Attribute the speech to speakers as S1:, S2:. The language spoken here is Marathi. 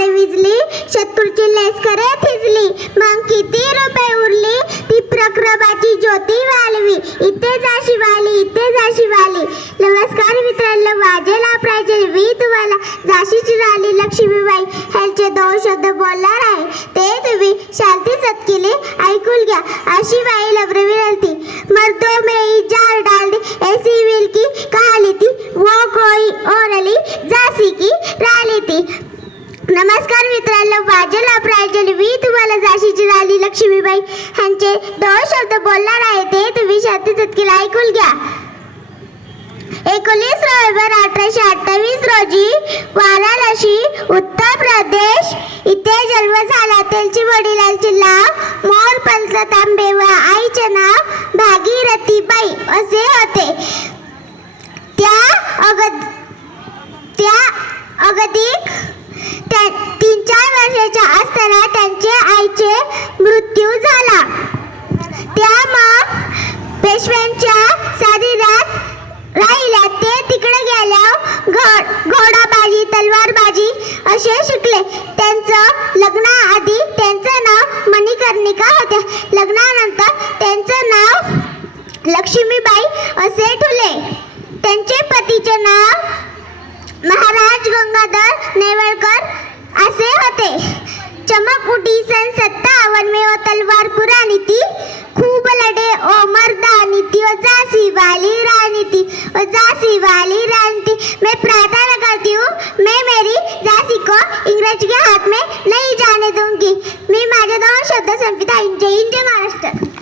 S1: झाडे विजली शत्रूची लष्करे थिजली. मग किती रुपये उरली? ती प्रक्रमाची ज्योती वालवी. इथे जाशी वाली इथे जाशी वाली नमस्कार मित्रांनो माझे नाव प्राजल मी तुम्हाला जाशीची राणी लक्ष्मीबाई. ह्यांचे दोन शब्द बोलणार आहे. ते तुम्ही शांती चतकीले ऐकून घ्या. अशी बाई लबरे विनंती. मर्दों में जार डाल दी ऐसी विल की कहाली थी वो कोई और अली झाशी की राली थी नमस्कार मित्रांनो माझे नाव मी तुम्हाला झाशीची राणी लक्ष्मीबाई ह्यांचे दोन शब्द बोलणार आहे ते तुम्ही शांती चतकीला ऐकून घ्या. एकोणीस नोव्हेंबर अठराशे अठ्ठावीस रोजी वाराणसी उत्तर प्रदेश इथे जन्म झाला. त्यांची वडिलांचे नाव मोर पंत तांबे व आईचे नाव भागीरथीबाई असे होते. त्या अगद त्या अगदी असताना त्यांच्या आईचे मृत्यू झाला. त्या मग पेशव्यांच्या साधीदात राहिल्या. ते तिकडे गेल्या घोड घोडाबाजी तलवारबाजी असे शिकले. त्यांचं लग्नाआधी त्यांचं नाव मणिकर्णिका होत्या लग्नानंतर त्यांचं नाव लक्ष्मीबाई असे ठुले. त्यांचे पतीचे नाव महाराज गंगाधर नेवळकर असे होते. चमक उठी सन सत्तावन में वो तलवार पुरानी थी खूब लड़े ओ मर्दानी थी वो जासी वाली रानी थी वो जासी वाली रानी थी मैं प्रार्थना करती हूँ मैं मेरी जासी को इंग्रज के हाथ में नहीं जाने दूंगी। मैं माझे दोन शब्द संपिता इंजय इंजे महाराष्ट्र.